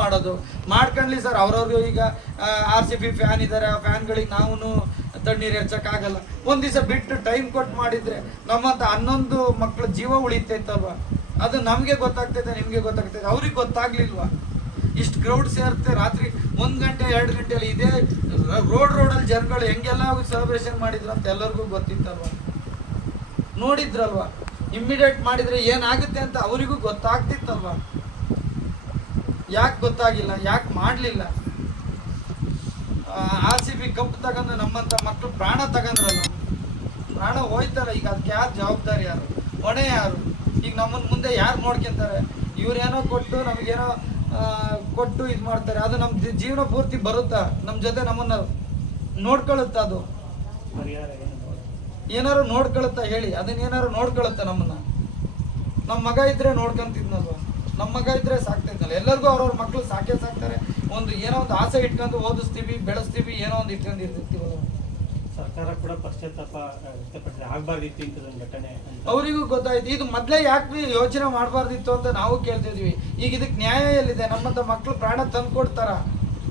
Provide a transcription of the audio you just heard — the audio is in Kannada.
ಮಾಡೋದು ಮಾಡ್ಕೊಂಡ್ಲಿ ಸರ್. ಅವ್ರವ್ರು ಈಗ RCB ಫ್ಯಾನ್ ಇದ್ದಾರೆ, ಆ ಫ್ಯಾನ್ಗಳಿಗೆ ನಾವು ತಣ್ಣೀರು ಎರಚಕ್ಕಾಗಲ್ಲ. ಒಂದು ದಿವಸ ಬಿಟ್ಟು ಟೈಮ್ ಕೊಟ್ಟು ಮಾಡಿದ್ರೆ ನಮ್ಮಂತ 11 ಮಕ್ಕಳ ಜೀವ ಉಳಿತೈತಲ್ವಾ? ಅದು ನಮಗೆ ಗೊತ್ತಾಗ್ತೈತೆ, ನಿಮಗೆ ಗೊತ್ತಾಗ್ತೈತೆ, ಅವ್ರಿಗೆ ಗೊತ್ತಾಗ್ಲಿಲ್ವಾ? ಇಷ್ಟು ಕ್ರೌಡ್ ಸೇರುತ್ತೆ ರಾತ್ರಿ 1 ಗಂಟೆ 2 ಗಂಟೆಯಲ್ಲಿ. ಇದೇ ರೋಡಲ್ಲಿ ಜನಗಳು ಹೆಂಗೆಲ್ಲ ಸೆಲೆಬ್ರೇಷನ್ ಮಾಡಿದ್ರು ಅಂತ ಎಲ್ಲರಿಗೂ ಗೊತ್ತಿತ್ತಲ್ವ, ನೋಡಿದ್ರಲ್ವಾ? ಇಮ್ಮಿಡಿಯೇಟ್ ಮಾಡಿದ್ರೆ ಏನಾಗುತ್ತೆ ಅಂತ ಅವರಿಗೂ ಗೊತ್ತಾಗ್ತಿತ್ತಲ್ವ? ಯಾಕೆ ಗೊತ್ತಾಗಿಲ್ಲ, ಯಾಕೆ ಮಾಡಲಿಲ್ಲ? RCB ಕಪ್ ತಗೊಂಡು ನಮ್ಮಂತ ಮಕ್ಕಳು ಪ್ರಾಣ ತಗೊಂಡ್ರಲ್ಲ, ಪ್ರಾಣ ಹೋಯ್ತಲ್ಲ. ಈಗ ಅದಕ್ಕೆ ಯಾರು ಜವಾಬ್ದಾರಿ, ಯಾರು ಹೊಣೆ ಯಾರು? ಈಗ ನಮ್ಮನ್ನ ಮುಂದೆ ಯಾರು ನೋಡ್ಕೊಂತಾರೆ? ಇವ್ರೇನೋ ಕೊಟ್ಟು ನಮಗೇನೋ ಕೊಟ್ಟು ಇದು ಮಾಡ್ತಾರೆ, ಅದು ನಮ್ಮ ಜೀವನ ಪೂರ್ತಿ ಬರುತ್ತಾ? ನಮ್ಮ ಜೊತೆ ನಮ್ಮನ್ನ ನೋಡ್ಕೊಳ್ಳುತ್ತಾ? ಅದು ಏನಾರು ನೋಡ್ಕೊಳುತ್ತಾ ಹೇಳಿ? ಅದನ್ನೇನಾರು ನೋಡ್ಕೊಳುತ್ತಾ ನಮ್ಮನ್ನ? ನಮ್ಮ ಮಗ ಇದ್ರೆ ನೋಡ್ಕೊಂತಿದ್ನಲ್ವ, ನಮ್ಮ ಮಗ ಇದ್ರೆ ಸಾಕ್ತಿದ್ನಲ್ಲ. ಎಲ್ಲರಿಗೂ ಅವ್ರವ್ರ ಮಕ್ಕಳು ಸಾಕೇ ಸಾಕ್ತಾರೆ. ಏನೋ ಒಂದು ಆಸೆ ಇಟ್ಕೊಂಡು ಓದಿಸ್ತೀವಿ, ಬೆಳೆಸ್ತೀವಿ, ಏನೋ ಒಂದು ಇಟ್ಕೊಂಡು ಇರ್ತೀವಲ್ಲ. ಸರ್ಕಾರ ಕೂಡ ಪಶ್ಚಾತ್ತಾಪ ವ್ಯಕ್ತಪಡಿಸಿದೆ, ಆಗಬಾರ್ದಿತ್ತು ಇಂಥದೊಂದು ಘಟನೆ. ಅವರಿಗೂ ಗೊತ್ತಾಯ್ತು. ಇದು ಮೊದಲೇ ಯಾಕೆ ಯೋಚನೆ ಮಾಡಬಾರ್ದಿತ್ತು ಅಂತ ನಾವು ಕೇಳ್ತಿದ್ವಿ. ಈಗ ಇದಕ್ಕೆ ನ್ಯಾಯ ಎಲ್ಲಿದೆ? ನಮ್ಮಂತ ಮಕ್ಕಳು ಪ್ರಾಣ ತಂದು ಕೊಡ್ತಾರ?